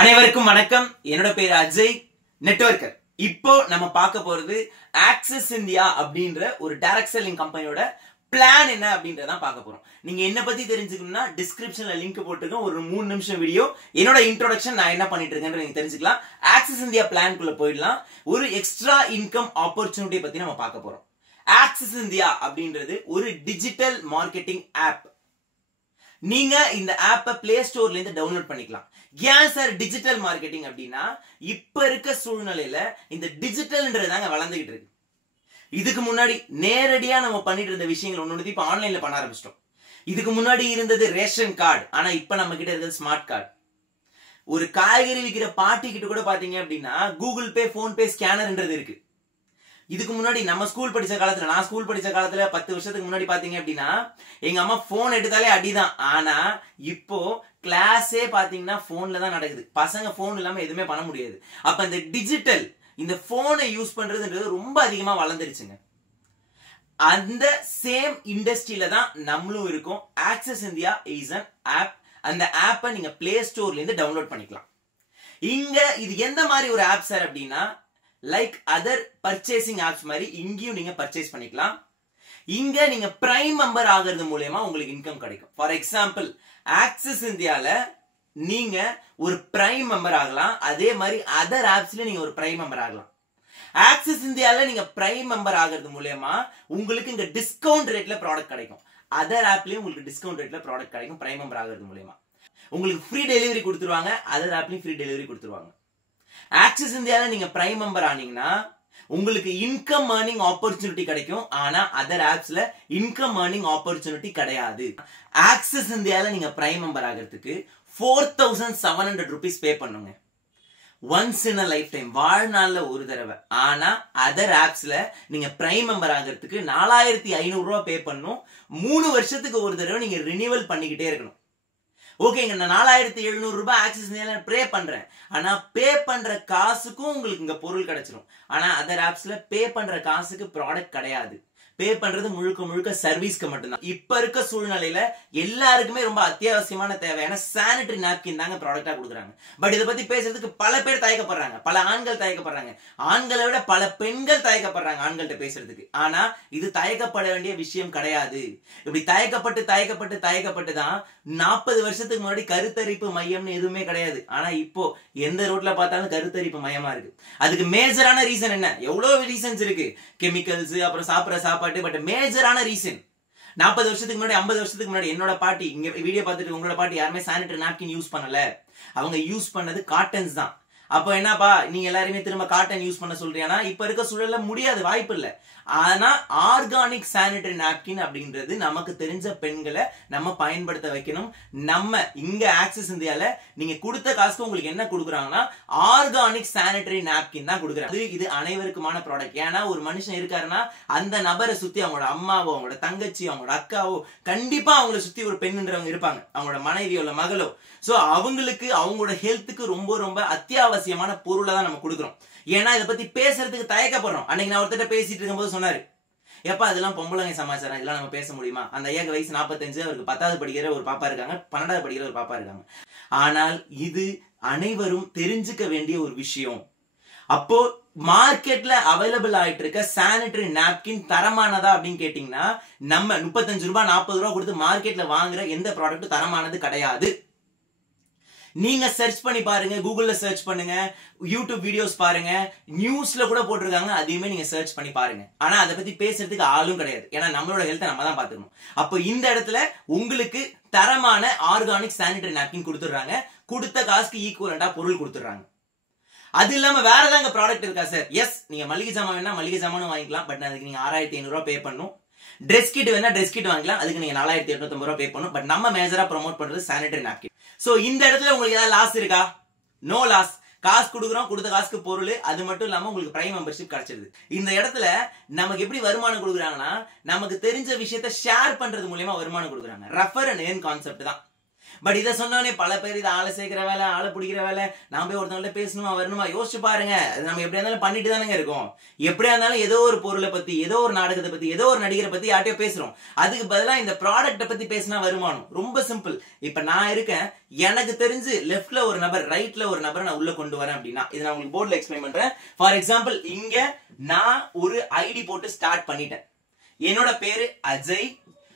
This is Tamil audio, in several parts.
அனைவருக்கும் வணக்கம். என்னோட பேர் அஜய், நெட்வொர்க்கர். இப்போ நம்ம பார்க்க போறது ஆக்சிஸ் இந்தியா அப்படின்ற ஒரு டைரக்ட் செல்லிங் கம்பெனியோட பிளான் என்ன அப்படின்றத பார்க்க போறோம். நீங்க என்ன பத்தி தெரிஞ்சுக்கணும்னா டிஸ்கிரிப்ஷன்ல லிங்க் போட்டுருக்கோம். ஒரு 3 நிமிஷம் வீடியோ, என்னோட இன்ட்ரோடக்ஷன், நான் என்ன பண்ணிட்டு இருக்கேன்னு நீங்க தெரிஞ்சுக்கலாம். ஆக்சிஸ் இந்தியா பிளான்குள்ள போயிடலாம். ஒரு எக்ஸ்ட்ரா இன்கம் ஆப்பர்ச்சுனிட்டி பத்தி நம்ம பார்க்க போறோம். ஆக்சிஸ் இந்தியா அப்படின்றது ஒரு டிஜிட்டல் மார்க்கெட்டிங் ஆப். நீங்க இந்த ஆப்பை பிளே ஸ்டோர்ல இருந்து டவுன்லோட் பண்ணிக்கலாம். ஏன் சார் டிஜிட்டல் மார்க்கெட்டிங் அப்படின்னா, இப்ப இருக்க சூழ்நிலையில இந்த டிஜிட்டல்ன்றதாங்க வளர்ந்துகிட்டு இருக்கு. இதுக்கு முன்னாடி நேரடியா நம்ம பண்ணிட்டு இருந்த விஷயங்கள் ஒண்ணு இப்ப ஆன்லைன்ல பண்ண ஆரம்பிச்சிட்டோம். இதுக்கு முன்னாடி இருந்தது ரேஷன் கார்டு, ஆனா இப்ப நம்ம கிட்ட இருக்கிறது ஸ்மார்ட் கார்டு. ஒரு காய்கறி விற்கிற பாட்டி கிட்ட கூட பாத்தீங்க அப்படின்னா கூகுள் பே, போன் பே, ஸ்கேனர்ன்றது இருக்கு. இதுக்கு முன்னாடி நம்ம ஸ்கூல் படிச்ச காலத்துல, நான் ஸ்கூல் படிச்ச காலத்துல 10 வருஷத்துக்கு முன்னாடி பாத்தீங்க அப்படின்னா எங்க அம்மா போன் எடுத்தாலே அடிதான். ஆனா இப்போ கிளாஸே பாத்தீங்கன்னா போன்ல தான் நடக்குது. பசங்க போன் இல்லாம எதுவுமே பண்ண முடியாது. அப்ப இந்த டிஜிட்டல், இந்த போனை யூஸ் பண்றதுன்றது ரொம்ப அதிகமா வளர்ந்துருச்சுங்க. அந்த சேம் இண்டஸ்ட்ரியில தான் நம்மளும் இருக்கோம். Axis India is an app. அந்த ஆப்பை நீங்க பிளே ஸ்டோர்ல இருந்து டவுன்லோட் பண்ணிக்கலாம். இங்க இது எந்த மாதிரி ஒரு ஆப் சார் அப்படின்னா, லைக் அதர் பர்ச்சேசிங் ஆப்ஸ் மாதிரி இங்கேயும் நீங்க பர்ச்சேஸ் பண்ணிக்கலாம். இங்க நீங்க பிரைம் மெம்பர் ஆகிறது மூலமா உங்களுக்கு இன்கம் கிடைக்கும். ஃபார் எக்ஸாம்பிள், ஆக்சிஸ் இந்தியால நீங்க ஒரு பிரைம் மெம்பர் ஆகலாம். அதே மாதிரி அதர் ஆப்ஸ்ல நீங்க ஒரு பிரைம் மெம்பர் ஆகலாம். ஆக்சிஸ் இந்தியால நீங்க பிரைம் மெம்பர் ஆகிறது மூலமா உங்களுக்கு இங்க டிஸ்கவுண்ட் ரேட்ல ப்ராடக்ட் கிடைக்கும். அதர் ஆப்லயும் உங்களுக்கு டிஸ்கவுண்ட் ரேட்ல ப்ராடக்ட் கிடைக்கும். பிரைம் மெம்பர் ஆகிறது மூலமா உங்களுக்கு ஃப்ரீ டெலிவரி கொடுத்துருவாங்க. அதர் ஆப்லயும் ஃப்ரீ டெலிவரி கொடுத்துருவாங்க. ஆக்சிஸ் இந்தியால நீங்க பிரைம் மெம்பர் ஆனீங்கன்னா உங்களுக்கு இன்கம் ஏர்னிங் ஆப்பர்ச்சுனிட்டி கிடைக்கும். ஆனா அதர் ஆப்ஸ்ல இன்கம் ஏர்னிங் ஆப்பர்ச்சுனிட்டி கிடையாது. ஆக்சிஸ் இந்தியால நீங்க பிரைம் மெம்பர் ஆகிறதுக்கு 4700 rupees பே பண்ணுங்க. Once in a life time, வாழ்நாள்ல ஒரு தடவை. ஆனா அதர் ஆப்ஸ்ல நீங்க பிரைம் மெம்பர் ஆகிறதுக்கு 4500 ரூபாய் பே பண்ணும். 3 வருஷத்துக்கு ஒரு தடவை நீங்க ரினிவல் பண்ணிக்கிட்டே இருக்கணும். ஓகேங்க, நான் 4700 ரூபாய் ஆக்சிஸ் இந்தியால பே பண்றேன். ஆனா பே பண்ற காசுக்கும் உங்களுக்கு இங்க பொருள் கிடைச்சிடும். ஆனா அதர் ஆப்ஸ்ல பே பண்ற காசுக்கு ப்ராடக்ட் கிடையாது. பே பண்றது முழுக்க முழுக்க சர்வீஸ்க்கு மட்டும்தான். இப்ப இருக்க சூழ்நிலையில எல்லாருக்குமே ரொம்ப அத்தியாவசியமான தேவையான சானிட்டரி நாப்கின் தாங்க ப்ராடக்டா கொடுக்குறாங்க. பட் இதை பத்தி பேசுறதுக்கு பல பேர் தயக்கப்படுறாங்க. பல ஆண்கள் தயக்கப்படுறாங்க. ஆண்களை விட பல பெண்கள் தயக்கப்படுறாங்க ஆண்கள்ட்ட பேசுறதுக்கு. ஆனா இது தயக்கப்பட வேண்டிய விஷயம் கிடையாது. இப்படி தயக்கப்பட்டு தான் 40 வருஷத்துக்கு முன்னாடி கருத்தரிப்பு மையம்னு எதுவுமே கிடையாது. ஆனா இப்போ எந்த ரோட்ல பார்த்தாலும் கருத்தரிப்பு மையமா இருக்கு. அதுக்கு மேஜரான ரீசன் என்ன? எவ்வளவு ரீசன்ஸ் இருக்கு. கெமிக்கல்ஸ், அப்புறம் சாப்பிடுற சாப்பாடு. பட் மேஜரான ரீசன், 40 வருஷத்துக்கு முன்னாடி, 50 வருஷத்துக்கு முன்னாடி என்னோட பாட்டி, இங்க வீடியோ பார்த்துட்டு உங்களோட பாட்டி யாருமே சானிட்டரி நாப்கின் யூஸ் பண்ணல. அவங்க யூஸ் பண்ணது காட்டன்ஸ் தான். அப்ப என்னப்பா நீங்க எல்லாருமே திரும்ப காட்டன் யூஸ் பண்ண சொல்றீங்கன்னா, இப்ப இருக்க சூழல்ல முடியாது, வாய்ப்பு இல்ல. ஆனா ஆர்கானிக் சானிட்டரி நாப்கின் அப்படின்றது நமக்கு தெரிஞ்ச பெண்களை நம்ம பயன்படுத்த வைக்கணும். நம்ம இங்க ஆக்சிஸ் இந்தியால நீங்க கொடுத்த காசுக்கு உங்களுக்கு என்ன கொடுக்குறாங்கன்னா ஆர்கானிக் சானிட்டரி நாப்கின் தான் கொடுக்குறாங்க. இது அனைவருக்குமான ப்ராடக்ட். ஏன்னா ஒரு மனுஷன் இருக்காருன்னா அந்த நபரை சுத்தி அவங்களோட அம்மாவோ, அவங்களோட தங்கச்சி, அவங்களோட அக்காவோ, கண்டிப்பா அவங்கள சுத்தி ஒரு பெண்ணுன்றவங்க இருப்பாங்க, அவங்களோட மனைவியோ இல்ல மகளோ. சோ அவங்களுக்கு அவங்களோட ஹெல்த்துக்கு ரொம்ப ரொம்ப அத்தியாவசியமான பொருளை தான் நம்ம கொடுக்குறோம். ஏன்னா இதை பத்தி பேசுறதுக்கு தயக்கப்படுறோம். அன்னைக்கு நான் ஒருத்தர் பேசிட்டு இருக்கும்போது சொன்னாரு, எப்ப அதெல்லாம் பொம்பளைங்க சமாச்சாரம், இதெல்லாம் நம்ம பேச முடியுமா? அந்த ஐயாக்கு வயசு 45, அவருக்கு 10வது படிக்கிற ஒரு பாப்பா இருக்காங்க, 12வது படிக்கிற ஒரு பாப்பா இருக்காங்க. ஆனால் இது அனைவரும் தெரிஞ்சுக்க வேண்டிய ஒரு விஷயம். அப்போ மார்க்கெட்ல அவைலபிள் ஆயிட்டு இருக்க சானிட்டரி நாப்கின் தரமானதா அப்படின்னு கேட்டீங்கன்னா, நம்ம 35 ரூபாய் 40 ரூபாய் கொடுத்து மார்க்கெட்ல வாங்குற எந்த ப்ராடக்ட்டும் தரமானது கிடையாது. நீங்க சர்ச் பண்ணி பாருங்க, கூகுள்ல சர்ச் பண்ணுங்க, யூடியூப் வீடியோஸ் பாருங்க, நியூஸ்ல கூட போட்டிருக்காங்க, அதையுமே நீங்க சர்ச் பண்ணி பாருங்க. ஆனா அதை பத்தி பேசுறதுக்கு ஆளும் கிடையாது. ஏன்னா நம்மளோட ஹெல்த்தை நம்ம தான் பாத்துக்கணும். அப்போ இந்த இடத்துல உங்களுக்கு தரமான ஆர்கானிக் சானிட்டரி நாப்கின் கொடுத்துடுறாங்க. கொடுத்த காசுக்கு ஈக்குவலண்டா பொருள் கொடுத்துடுறாங்க. அது இல்லாம வேற ஏதாவது ப்ராடக்ட் இருக்கா சார்? எஸ், நீங்க மளிகை சாமான் வேணா மளிகை சாமானும் வாங்கிக்கலாம். பட் அதுக்கு நீங்க 6500 ரூபாய் பே பண்ணும். ட்ரெஸ் கிட் வேணா ட்ரெஸ் கிட் வாங்கலாம், அதுக்கு நீங்க 4850 ரூபாய் பே பண்ணும். பட் நம்ம மேஜரா ப்ரோமோட் பண்றது சானிட்டரி நாப்கின். சோ இந்த இடத்துல உங்களுக்கு ஏதாவது லாஸ் இருக்கா? No loss. காசு கொடுக்குறோம், கொடுத்த காசுக்கு பொருள். அது மட்டும் இல்லாம உங்களுக்கு பிரைம் மெம்பர்ஷிப் கிடைச்சிருது. இந்த இடத்துல நமக்கு எப்படி வருமானம் கொடுக்குறாங்கன்னா, நமக்கு தெரிஞ்ச விஷயத்த ஷேர் பண்றது மூலமா வருமானம் கொடுக்குறாங்க. ரெஃபர் அண்ட் ஏர்ன் கான்செப்ட் தான். பட் இதை சொன்னோடனே பல பேர் இதை ஆளை சேர்க்கிற வேலை, ஆளை பிடிக்கிற வேலை, நான் போய் ஒருத்தவங்கள்ட்ட பேசணுமா வரணுமா யோசிச்சு பாருங்க. அது நம்ம எப்படியா இருந்தாலும் பண்ணிட்டு தானங்க இருக்கோம். எப்படியா இருந்தாலும் ஏதோ ஒரு பொருளை பத்தி, ஏதோ ஒரு நாடகத்தை பத்தி, ஏதோ ஒரு நடிகரை பத்தி யார்ட்டையோ பேசுறோம். அதுக்கு பதிலா இந்த ப்ராடக்ட்டை பத்தி பேசினா வருமானம். ரொம்ப சிம்பிள். இப்ப நான் இருக்கேன், எனக்கு தெரிஞ்சு லெஃப்ட்ல ஒரு நபர், ரைட்ல ஒரு நபரை நான் உள்ள கொண்டு வரேன் அப்படின்னா, இதை நான் உங்களுக்கு போர்ட்ல எக்ஸ்பிளைன் பண்றேன். ஃபார் எக்ஸாம்பிள், இங்க நான் ஒரு ஐடி போட்டு ஸ்டார்ட் பண்ணிட்டேன். என்னோட பேரு அஜய்.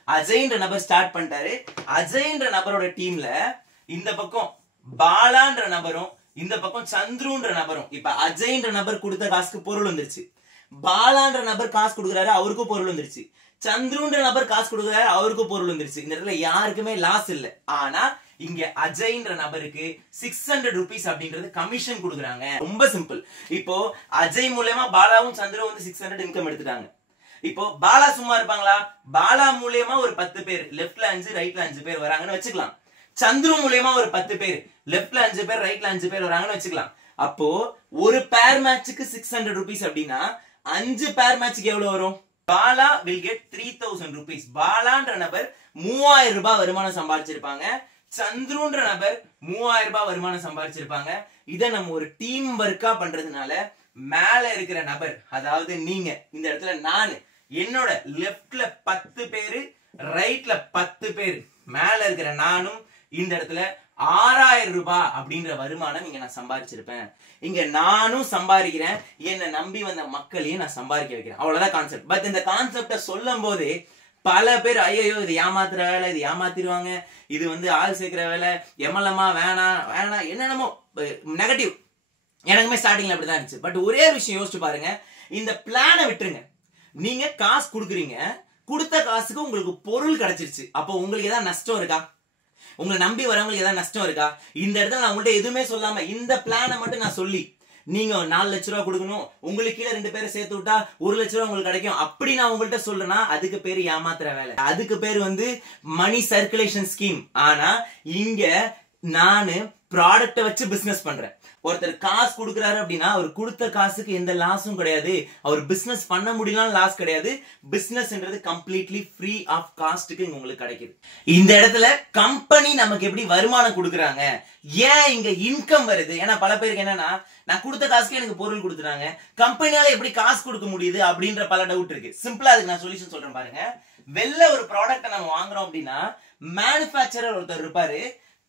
அஜய்ன்ற நபர் ஸ்டார்ட் பண்ணிட்டாரு. அஜய்ன்ற நபரோட டீம்ல இந்த பக்கம் பாலான்ற நபரும், இந்த பக்கம் சந்துருன்ற நபரும். இப்ப அஜய்ன்ற நபர் கொடுத்த காசுக்கு பொருள் வந்துருச்சு. பாலான்ற நபர் காசு கொடுக்குறாரு, அவருக்கும் பொருள் வந்துருச்சு. சந்துருன்ற நபர் காசு கொடுக்குறாரு, அவருக்கும் பொருள் வந்துருச்சு. இந்த இடத்துல யாருக்குமே லாஸ் இல்ல. ஆனா இங்க அஜய்ன்ற நபருக்கு 600 rupees அப்படின்றது கமிஷன் கொடுக்குறாங்க. ரொம்ப சிம்பிள். இப்போ அஜய் மூலமா பாலாவும் சந்துரும் வந்து 600 இன்கம் எடுத்துட்டாங்க. இப்போ பாலா சும்மா இருப்பாங்களா? பாலா மூலியமா ஒரு 10 பேர், லெஃப்ட்ல 5 ரைட்ல 5 பேர் வராங்கன்னு வச்சுக்கலாம். சந்துரு மூலியமா ஒரு 10 பேர், லெஃப்ட்ல 5 பேர் ரைட்ல 5 பேர் வராங்கன்னு வச்சுக்கலாம். அப்போ ஒரு பேர் மேட்சுக்கு 600 rupees அப்படின்னா 5 பேர் மேட்சுக்கு எவ்வளவு வரும்? Bala will get 3000 rupees. பாலான்ற நபர் 3000 ரூபாய் வருமானம் சம்பாதிச்சிருப்பாங்க. சந்துருன்ற நபர் 3000 ரூபாய் வருமானம் சம்பாதிச்சிருப்பாங்க. இதை நம்ம ஒரு டீம் ஒர்க்கா பண்றதுனால மேல இருக்கிற நபர், அதாவது நீங்க, இந்த இடத்துல நானு, என்னோட லெஃப்ட்ல 10 பேரு, ரைட்ல 10 பேர், மேல இருக்கிற நானும் இந்த இடத்துல 6000 ரூபாய் அப்படின்ற வருமானம் இங்க நான் சம்பாதிச்சிருப்பேன். இங்க நானும் சம்பாதிக்கிறேன், என்ன நம்பி வந்த மக்களையும் நான் சம்பாதிக்க வைக்கிறேன். அவ்வளவுதான் கான்செப்ட். பட் இந்த கான்செப்ட சொல்லும் போதே பல பேர் ஐயோ இது ஏமாத்துற வேலை, இது ஏமாத்திடுவாங்க, இது வந்து ஆள் சேர்க்கிற வேலை, எம்எல்எம்மா வேணாம் வேணாம் என்னென்னமோ நெகட்டிவ். எனக்குமே ஸ்டார்டிங்ல அப்படிதான் இருந்துச்சு. பட் ஒரே விஷயம் யோசிச்சு பாருங்க, இந்த பிளானை விட்டுருங்க. நீங்க காசு கொடுக்குறீங்க, கொடுத்த காசுக்கு உங்களுக்கு பொருள் கிடைச்சிருச்சு. அப்போ உங்களுக்கு ஏதாவது நஷ்டம் இருக்கா? உங்களை நம்பி வரவங்களுக்கு ஏதாவது நஷ்டம் இருக்கா? இந்த இடத்துல நான் உங்கள்ட்ட எதுவுமே சொல்லாம இந்த பிளானை மட்டும் நான் சொல்லி, நீங்க 4 லட்ச ரூபா கொடுக்கணும், உங்களுக்கு கீழே 2 பேரை சேர்த்து விட்டா 1 லட்ச ரூபா உங்களுக்கு கிடைக்கும், அப்படி நான் உங்கள்ட்ட சொல்றேன்னா அதுக்கு பேரு ஏமாத்துற வேலை. அதுக்கு பேரு வந்து மணி சர்க்குலேஷன் ஸ்கீம். ஆனா இங்க நானு ப்ராடக்ட்டை வச்சு பிசினஸ் பண்றேன். ஒருத்தர் காசு கொடுக்குறாரு அப்படின்னா அவர் கொடுத்த காசுக்கு எந்த லாஸும் கிடையாது. அவர் பிசினஸ் பண்ண முடியலாம் லாஸ் கிடையாது. பிசினஸ்ன்றது கம்ப்ளீட்லி ஃப்ரீ ஆஃப் காஸ்ட்டுக்கு உங்களுக்கு கிடைக்குது. இந்த இடத்துல கம்பெனி நமக்கு எப்படி வருமானம் கொடுக்குறாங்க, ஏன் இங்க இன்கம் வருது? ஏன்னா பல பேருக்கு என்னன்னா, நான் கொடுத்த காசுக்கு எனக்கு பொருள் கொடுத்துறாங்க, கம்பெனியால எப்படி காசு கொடுக்க முடியுது அப்படின்ற பல டவுட் இருக்கு. சிம்பிளா அதுக்கு நான் சொல்யூஷன் சொல்றேன் பாருங்க. வெளில ஒரு ப்ராடக்ட்டை நம்ம வாங்குறோம் அப்படின்னா மேனுஃபேக்சரர் ஒருத்தர் இருப்பாரு,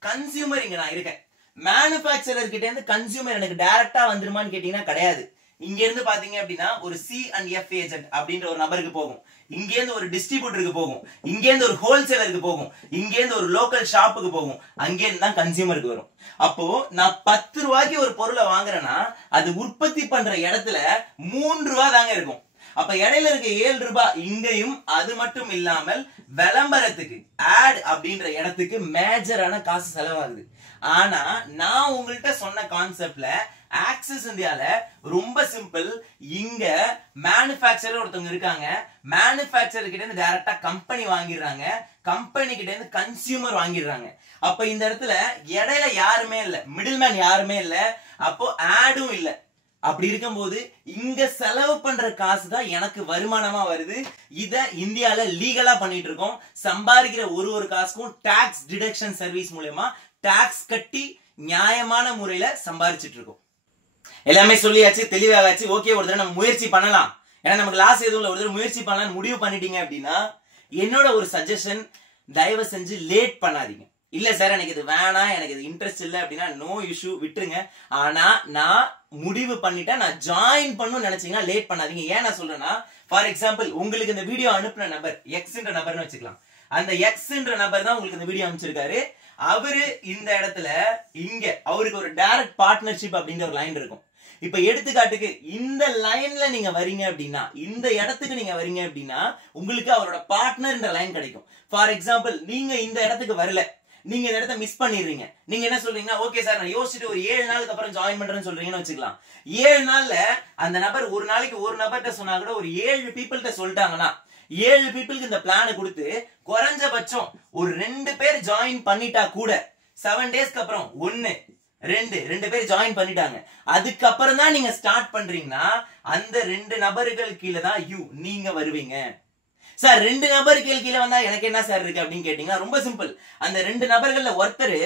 கன்சியூமர் இங்க நான் இருக்கேன். மேனுஃபேக்சரர் கிட்ட இருந்து கன்சியூமர் எனக்கு டைரக்டா வந்துருமான்னு கேட்டீங்கன்னா கிடையாது. இங்க இருந்து பாத்தீங்க அப்படின்னா ஒரு C&F ஏஜென்ட் அப்படின்ற ஒரு நபருக்கு போகும், இங்க இருந்து ஒரு டிஸ்ட்ரிபியூட்டருக்கு போகும், இங்க இருந்து ஒரு ஹோல்சேலருக்கு போகும், இங்க இருந்து ஒரு லோக்கல் ஷாப்புக்கு போகும், அங்க இருந்து தான் கன்சியூமருக்கு வரும். அப்போ நான் 10 ரூபாய்க்கு ஒரு பொருளை வாங்குறேன்னா அது உற்பத்தி பண்ற இடத்துல 3 ரூபாய் தாங்க இருக்கும். அப்ப இடையில இருக்க 7 ரூபாய் இங்கேயும். அது மட்டும் இல்லாமல் விளம்பரத்துக்கு ஆட் அப்படின்ற இடத்துக்கு மேஜரான காசு செலவாகுது. ஆனா நான் உங்கள்கிட்ட சொன்ன கான்செப்ட்ல ஆக்சிஸ் இந்தியால ரொம்ப சிம்பிள். இங்க மேனுஃபேக்சரர் ஒருத்தவங்க இருக்காங்க, மேனுஃபேக்சரர் கிட்ட இருந்து டைரக்டா கம்பெனி வாங்கிடுறாங்க, கம்பெனி கிட்ட இருந்து கன்சியூமர் வாங்கிடுறாங்க. அப்ப இந்த இடத்துல இடையில யாருமே இல்ல, மிடில் மேன் யாருமே இல்ல, அப்போ ஆடும் இல்ல. அப்படி இருக்கும்போது இங்க செலவு பண்ற காசு தான் எனக்கு வருமானமா வருது. இத இந்தியால லீகலா பண்ணிட்டு இருக்கோம். சம்பாதிக்கிற ஒரு காசுக்கும் டாக்ஸ் டிடக்ஷன் சர்வீஸ் மூலமா டாக்ஸ் கட்டி நியாயமான முறையில சம்பாதிச்சிட்டு இருக்கோம். எல்லாமே சொல்லியாச்சு, தெளிவாச்சு. ஓகே, ஒரு தடவை நம்ம முயற்சி பண்ணலாம், ஏன்னா நமக்கு லாஸ் எதுவும் இல்லை. ஒரு தடவை முயற்சி பண்ணலாம் முடிவு பண்ணிட்டீங்க அப்படின்னா என்னோட ஒரு சஜஷன், தயவு செஞ்சு லேட் பண்ணாதீங்க. இல்ல சார் எனக்கு இது வேணாம், எனக்கு இது இன்ட்ரெஸ்ட் இல்லை அப்படின்னா நோ இஷ்யூ, விட்டுருங்க. ஆனா நான் முடிவு பண்ணிட்டேன், நான் ஜாயின் பண்ணணும்னு நினைச்சீங்கன்னா லேட் பண்ணாதீங்க. ஏன் நான் சொல்றேன்னா, ஃபார் எக்ஸாம்பிள் உங்களுக்கு இந்த வீடியோ அனுப்பின நபர் எக்ஸ்ன்ற நபர்னு வச்சுக்கலாம். அந்த எக்ஸ்ன்ற நபர் தான் உங்களுக்கு இந்த வீடியோ அனுப்பிச்சிருக்காரு. அவரு இந்த இடத்துல இங்க அவருக்கு ஒரு டைரக்ட் பார்ட்னர்ஷிப் அப்படின்ற ஒரு லைன் இருக்கும். இப்ப எடுத்துக்காட்டுக்கு இந்த லைன்ல நீங்க வரீங்க அப்படின்னா, இந்த இடத்துக்கு நீங்க வரீங்க அப்படின்னா உங்களுக்கு அவரோட பார்ட்னர்ன்ற லைன் கிடைக்கும். ஃபார் எக்ஸாம்பிள் நீங்க இந்த இடத்துக்கு வரல, நீங்க இந்த இடத்த மிஸ் பண்ணிடுறீங்க. நீங்க என்ன சொல்றீங்கன்னா, ஓகே சார் நான் யோசிச்சுட்டு ஒரு 7 நாளுக்கு அப்புறம் ஜாயின் பண்றேன்னு சொல்றீங்கன்னு வச்சுக்கலாம். 7 நாள்ல அந்த நபர் ஒரு நாளைக்கு ஒரு நபர்கிட்ட சொன்னா கூட ஒரு 7 பீப்புள்கிட்ட சொல்லிட்டாங்கன்னா 7 பீப்புளுக்கு இந்த பிளானை கொடுத்து குறைஞ்சபட்சம் ஒரு 2 பேர் ஜாயின் பண்ணிட்டா கூட 7 டேஸ்க்கு அப்புறம் 1 2 பேர் ஜாயின் பண்ணிட்டாங்க. அதுக்கப்புறம் தான் நீங்க ஸ்டார்ட் பண்றீங்கன்னா அந்த 2 நபர்கள் கீழே தான் நீங்க வருவீங்க. சார் 2 நபர் கீழே வந்தா எனக்கு என்ன சார் இருக்கு அப்படின்னு கேட்டீங்கன்னா ரொம்ப சிம்பிள். அந்த 2 நபர்கள்ல ஒருத்தர்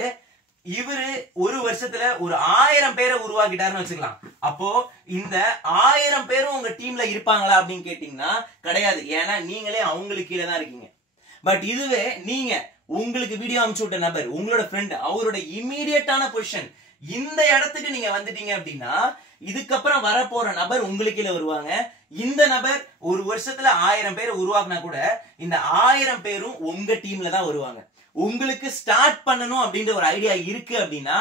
இவரு ஒரு வருஷத்துல ஒரு 1000 பேரை உருவாக்கிட்டாருன்னு வச்சுக்கலாம். அப்போ இந்த 1000 பேரும் உங்க டீம்ல இருப்பாங்களா அப்படின்னு கேட்டீங்கன்னா கிடையாது. ஏன்னா நீங்களே அவங்களுக்கு கீழே தான் இருக்கீங்க. பட் இதுவே நீங்க உங்களுக்கு வீடியோ அனுப்பிச்சு விட்ட நபர், உங்களோட ஃப்ரெண்ட், அவரோட இமீடியட்டான பொசிஷன் இந்த இடத்துக்கு நீங்க வந்துட்டீங்க அப்படின்னா இதுக்கப்புறம் வரப்போற நபர் உங்களுக்கு கீழே வருவாங்க. இந்த நபர் ஒரு வருஷத்துல 1000 பேரை உருவாக்குனா கூட இந்த 1000 பேரும் உங்க டீம்ல தான் வருவாங்க. உங்களுக்கு ஸ்டார்ட் பண்ணணும் அப்படின்ற ஒரு ஐடியா இருக்கு அப்படின்னா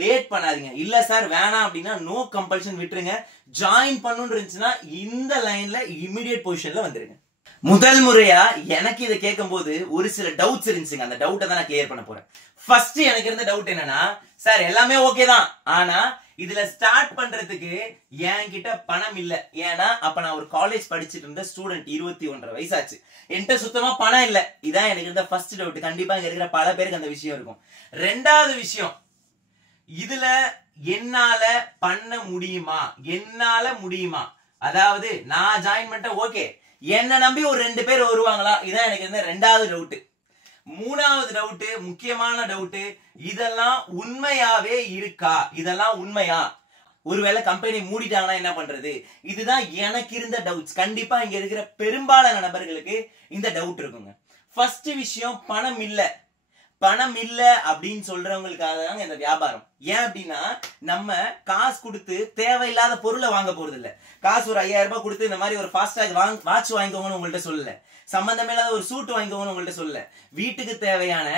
லேட் பண்ணாதீங்க. இல்ல சார் வேணாம் அப்படின்னா நோ கம்பல்ஷன் விட்டுருங்க. ஜாயின் பண்ணணும்னு இருந்துச்சுன்னா இந்த லைன்ல இமிடியேட் பொசிஷன்ல வந்துருங்க. முதல் முறையா எனக்கு இதை கேட்கும் போது ஒரு சில டவுட்ஸ் இருந்துச்சுங்க. அந்த டவுட்டை தான் நான் கிளியர் பண்ண போறேன். ஃபர்ஸ்ட் எனக்கு இருந்த டவுட் என்னன்னா, சார் எல்லாமே ஓகே தான், ஆனா இதுல ஸ்டார்ட் பண்றதுக்கு என்கிட்ட பணம் இல்ல. ஏன்னா அப்ப நான் ஒரு காலேஜ் படிச்சுட்டு இருந்த ஸ்டூடெண்ட், 21.5 வயசாச்சு. என்கிட்ட சுத்தமா பணம் இல்ல. இதான் எனக்கு இருந்த ஃபர்ஸ்ட் டவுட். கண்டிப்பா இங்க இருக்கிற பல பேருக்கு அந்த விஷயம் இருக்கும். ரெண்டாவது விஷயம், இதுல என்னால பண்ண முடியுமா, என்னால முடியுமா, அதாவது நான் ஜாயின் பண்ணிட்டேன் ஓகே, என்ன நம்பி ஒரு 2 பேர் வருவாங்களா, இதான் எனக்கு இருந்த ரெண்டாவது டவுட். மூணாவது டவுட், முக்கியமான டவுட், இதெல்லாம் உண்மையாவே இருக்கா, இதெல்லாம் உண்மையா, ஒருவேளை கம்பெனி மூடிட்டாங்கன்னா என்ன பண்றது, இதுதான் எனக்கு இருந்த டவுட்ஸ். கண்டிப்பா இங்க இருக்கிற பெரும்பாலான நபர்களுக்கு இந்த டவுட் இருக்குங்க. ஃபர்ஸ்ட் விஷயம், பணம் இல்ல. பணம் இல்ல அப்படின்னு சொல்றவங்களுக்காக தாங்க இந்த வியாபாரம். ஏன் அப்படின்னா நம்ம காசு கொடுத்து தேவையில்லாத பொருளை வாங்க போறது இல்ல. காசு ஒரு 5000 ரூபாய் கொடுத்து இந்த மாதிரி ஒரு ஃபாஸ்டாக் வாட்ச் வாங்கிக்கோங்கன்னு உங்கள்ட்ட சொல்லல. சம்பந்தமே இல்லாத ஒரு சூட் வாங்கிக்கோங்கன்னு உங்கள்ட்ட சொல்லல. வீட்டுக்கு தேவையான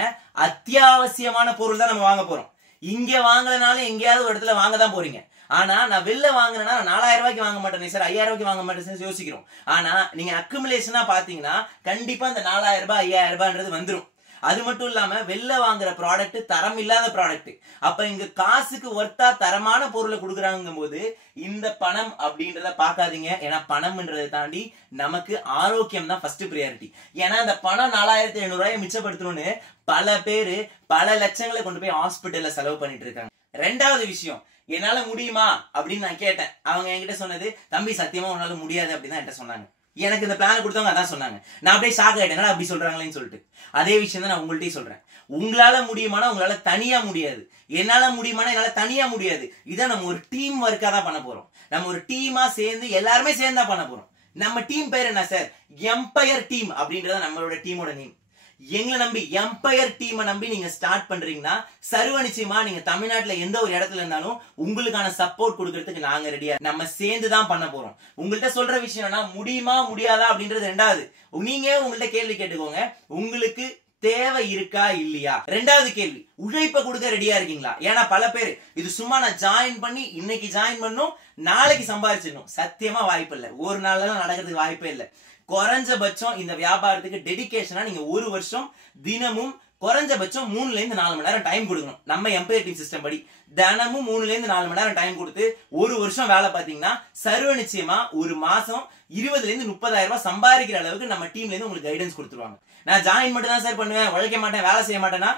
அத்தியாவசியமான பொருள் தான் நம்ம வாங்க போறோம். இங்க வாங்கலனாலும் எங்கேயாவது ஒரு இடத்துல வாங்க தான் போறீங்க. ஆனா நான் வெளில வாங்கினா 4000 ரூபாய்க்கு வாங்க மாட்டேன் சார், 5000 ரூபாய்க்கு வாங்க மாட்டேன் யோசிக்கிறோம். ஆனா நீங்க அக்குமுலேஷனா பாத்தீங்கன்னா கண்டிப்பா இந்த 4000 ரூபாய் 5000 ரூபாய்ன்றது வந்துடும். அது மட்டும் இல்லாம வெளில வாங்குற ப்ராடக்ட் தரம் இல்லாத ப்ராடக்ட். அப்ப இங்க காசுக்கு ஒர்த்தா தரமான பொருளை கொடுக்குறாங்க போது இந்த பணம் அப்படின்றத பாக்காதீங்க. ஏன்னா பணம்ன்றதை தாண்டி நமக்கு ஆரோக்கியம் தான் ஃபர்ஸ்ட் பிரியாரிட்டி. ஏன்னா இந்த பணம் 4500 ரூபாயை மிச்சப்படுத்தணும்னு பல பேரு பல லட்சங்களை கொண்டு போய் ஹாஸ்பிட்டல்ல செலவு பண்ணிட்டு இருக்காங்க. ரெண்டாவது விஷயம், என்னால முடியுமா அப்படின்னு நான் கேட்டேன். அவங்க என்கிட்ட சொன்னது, தம்பி சத்தியமா உன்னால முடியாது அப்படின்னு தான் என்கிட்ட சொன்னாங்க. எனக்கு இந்த பிளான் கொடுத்தவங்க அதான் சொன்னாங்க. நான் அப்படியே ஷாக் ஆயிட்டேன், அப்படி சொல்றாங்களேன்னு சொல்லிட்டு. அதே விஷயம் தான் நான் உங்கள்கிட்டயும் சொல்றேன். உங்களால முடியுமானா உங்களால தனியா முடியாது, என்னால முடியுமானா என்னால தனியா முடியாது. இதான் நம்ம ஒரு டீம் ஒர்க்கா தான் பண்ண போறோம். நம்ம ஒரு டீமா சேர்ந்து எல்லாருமே சேர்ந்து தான் பண்ண போறோம். நம்ம டீம் பேர் என்ன சார், எம்பயர் டீம் அப்படின்றத நம்மளோட டீமோட நேம். எங்களை நம்பி எம்பயர் டீமை நம்பி நீங்க ஸ்டார்ட் பண்றீங்கன்னா சர்வ நிச்சயமா நீங்க தமிழ்நாட்டுல எந்த ஒரு இடத்துல இருந்தாலும் உங்களுக்கான சப்போர்ட் கொடுக்கறதுக்கு நாங்க ரெடியா. நம்ம சேர்ந்து தான் பண்ண போறோம். உங்கள்கிட்ட சொல்ற விஷயம் என்ன, முடியுமா முடியாதா அப்படின்றது ரெண்டாவது. நீங்க உங்கள்கிட்ட கேள்வி கேட்டுக்கோங்க, உங்களுக்கு தேவை இருக்கா இல்லையா. ரெண்டாவது கேள்வி, உழைப்ப கொடுக்க ரெடியா இருக்கீங்களா. ஏன்னா பல பேர் இது சும்மா நான் ஜாயின் பண்ணி இன்னைக்கு ஜாயின் பண்ணும் நாளைக்கு சம்பாதிச்சிடணும், சத்தியமா வாய்ப்பு இல்லை. ஒரு நாள்ல நடக்கிறதுக்கு வாய்ப்பே இல்லை. குறைஞ்சபட்சம் இந்த வியாபாரத்துக்கு டெடிகேஷனா நீங்க ஒரு வருஷம் தினமும் குறைஞ்சபட்சம் 3 to 4 மணி நேரம் டைம் கொடுக்கணும். நம்ம எம்பயர் டீம் சிஸ்டம் படி தினமும் 3 to 4 மணி நேரம் டைம் கொடுத்து ஒரு வருஷம் வேலை பார்த்தீங்கன்னா சர்வ நிச்சயமா ஒரு மாசம் 20,000 to 30,000 ரூபாய் சம்பாதிக்கிற அளவுக்கு நம்ம டீம்ல இருந்து உங்களுக்கு கைடன்ஸ் கொடுத்துருவாங்க. நான் ஜாயின் மட்டும் தான் சார் பண்ணுவேன், உழைக்க மாட்டேன், வேலை செய்ய மாட்டேன்னா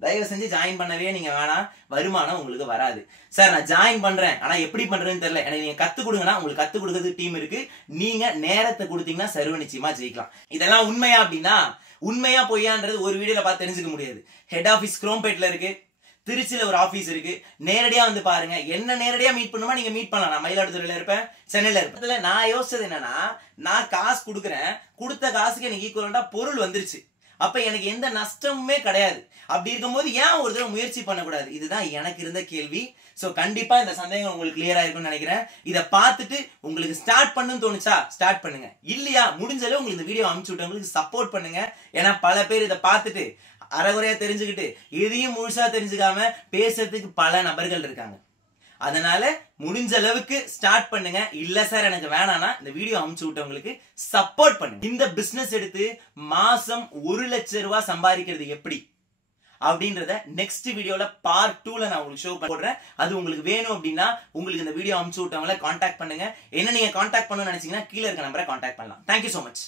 தயவு செஞ்சு ஜாயின் பண்ணவே நீங்க வேணாம். வருமானம் உங்களுக்கு வராது. சார் நான் ஜாயின் பண்றேன் ஆனா எப்படி பண்றதுன்னு தெரியல, எனக்கு நீங்க கத்து கொடுங்கன்னா உங்களுக்கு கத்து கொடுக்கறதுக்கு டீம் இருக்கு. நீங்க நேரத்தை கொடுத்தீங்கன்னா சர்வ நிச்சயமா ஜெயிக்கலாம். இதெல்லாம் உண்மையா அப்படின்னா உண்மையா பொய்யான்றது ஒரு வீடியோல பார்த்து தெரிஞ்சுக்க முடியாது. ஹெட் ஆபீஸ் குரோம்பேட்ல இருக்கு, திருச்சியில ஒரு ஆபீஸ் இருக்கு. நேரடியா வந்து பாருங்க. என்ன நேரடியா மீட் பண்ணுமா நீங்க மீட் பண்ணலாம். நான் மயிலாடுதுறையில இருப்பேன், சென்னையில இருப்பேன். நான் யோசிச்சது என்னன்னா, நான் காசு கொடுக்குறேன், கொடுத்த காசுக்கு எனக்கு ஈக்குவலண்டா பொருள் வந்துருச்சு. அப்ப எனக்கு எந்த நஷ்டமுமே கிடையாது. அப்படி இருக்கும்போது ஏன் ஒரு தடவை முயற்சி பண்ணக்கூடாது, இதுதான் எனக்கு இருந்த கேள்வி. சோ கண்டிப்பா இந்த சந்தேகம் உங்களுக்கு கிளியர் ஆயிருக்கும்னு நினைக்கிறேன். இதை பார்த்துட்டு உங்களுக்கு ஸ்டார்ட் பண்ணுன்னு தோணுச்சா ஸ்டார்ட் பண்ணுங்க. இல்லையா முடிஞ்சாலும் உங்களுக்கு இந்த வீடியோ அனுப்பிச்சு விட்டவங்களுக்கு சப்போர்ட் பண்ணுங்க. ஏன்னா பல பேர் இதை பார்த்துட்டு அரைகுறையா தெரிஞ்சுக்கிட்டு எதையும் முழுசா தெரிஞ்சுக்காம பேசுறதுக்கு பல நபர்கள் இருக்காங்க. அதனால முடிஞ்ச அளவுக்கு ஸ்டார்ட் பண்ணுங்க. இல்ல சார் எனக்கு வேணானா இந்த வீடியோ அனுப்பிச்சு விட்டவங்களுக்கு சப்போர்ட் பண்ணுங்க. இந்த பிசினஸ் எடுத்து மாசம் 1 லட்சம் ரூபாய் சம்பாதிக்கிறது எப்படி அப்படின்றத நெக்ஸ்ட் வீடியோல பார்ட் 2ல நான் உங்களுக்கு ஷோ போடுறேன். அது உங்களுக்கு வேணும் அப்படின்னா உங்களுக்கு இந்த வீடியோ அனுப்பிச்சு விட்டவங்கள கான்டாக்ட் பண்ணுங்க. என்ன நீங்க கான்டாக்ட் பண்ணணும்னு நினைச்சீங்கன்னா கீழே இருக்க நம்பரை கான்டாக்ட் பண்ணலாம். Thank you so much.